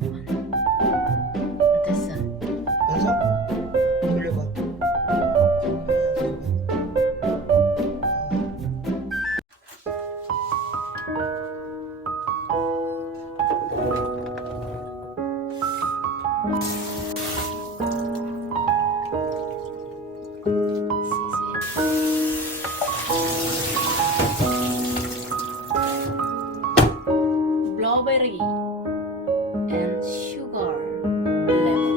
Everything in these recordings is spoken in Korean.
조금만. 됐어. 그래서 돌려봐. Strawberry and sugar lemon.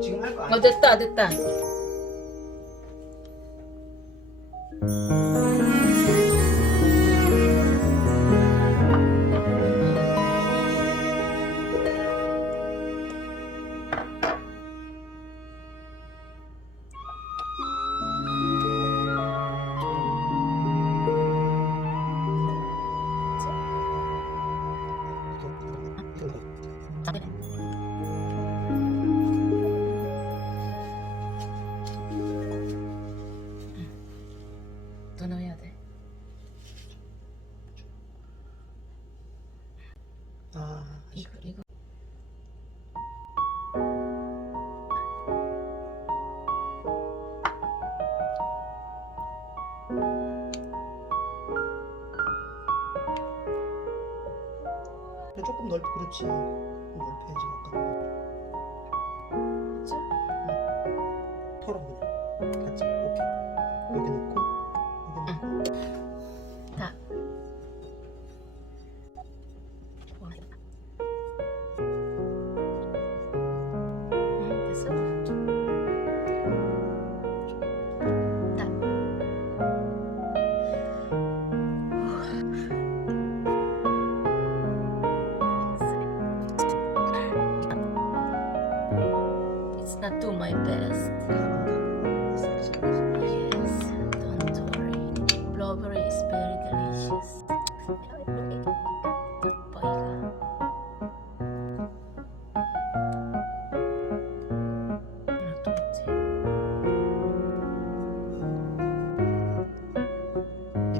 지금 할 거 아니야? 됐다 됐다. 더 넣어야 돼. 아, 이거. 그래, 조금 넓, 그렇지. 넓혀야지 아까. 맞아? 털어 그냥. 같이. 오케이. 여기 놓고. 여기 놓고. 다. 됐어? 다. It's not do my best. Yes, don't worry. Blueberry is very delicious. Boy가. 하나 또 있지. 그래.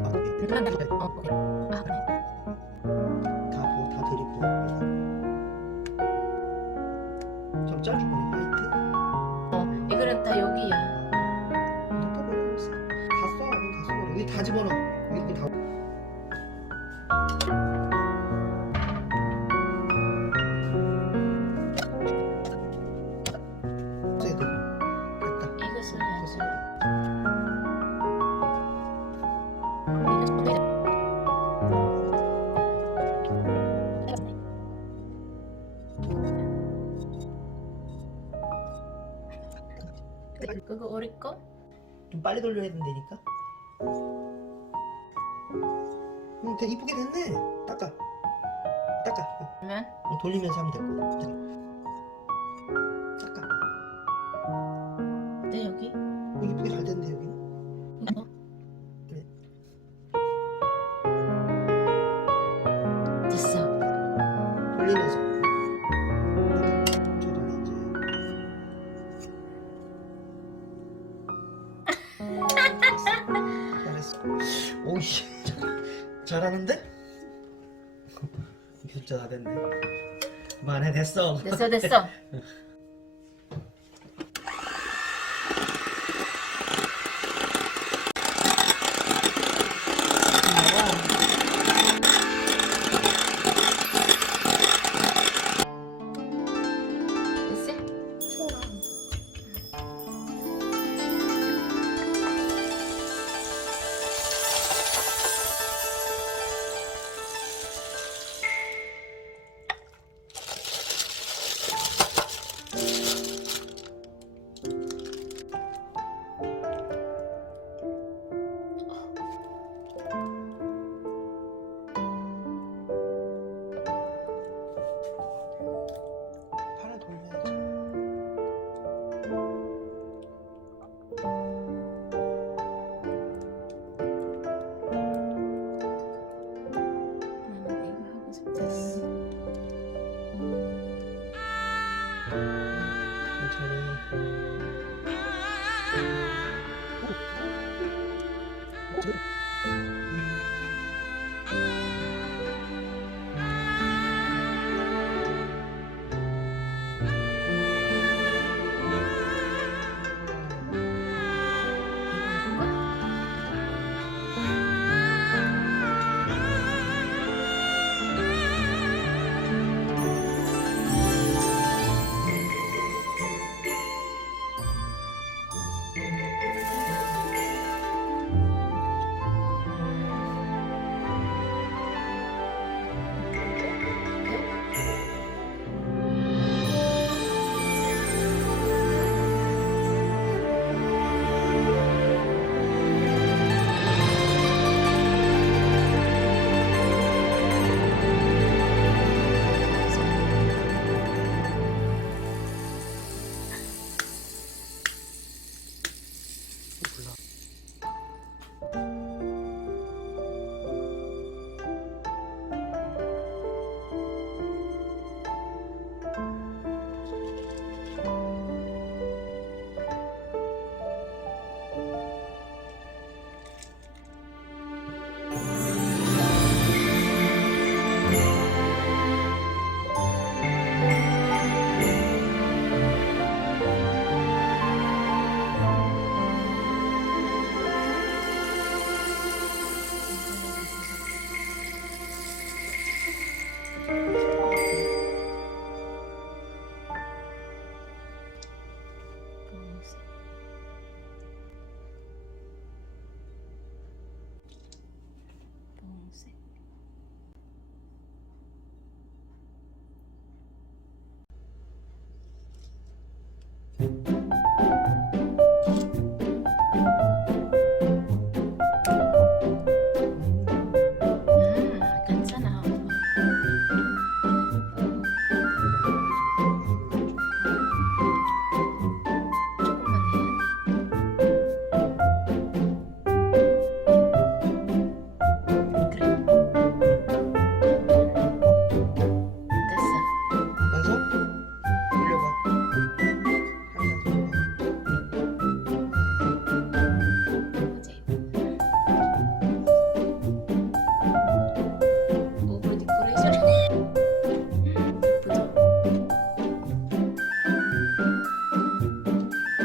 아 그래. 다 드리고. 좀 짜주고 화이트. 이거는 다 여기야. 덮어버려. 다 써버려. 여기 다 집어넣어. 여기 다. 써야 돼. 됐다. 이거 써야지. 됐어. 그거 우리 거? 좀 빨리 돌려야 된다니까. 되게 이쁘게 됐네. 닦아. 그러면 돌리면서 하면 되고. 닦아. 네 여기. 이쁘게 잘 됐네 여기. 어? 그래. 됐어. 돌리면서. 잘하는데? 숫자 다 됐네. 그만해 됐어. 됐어.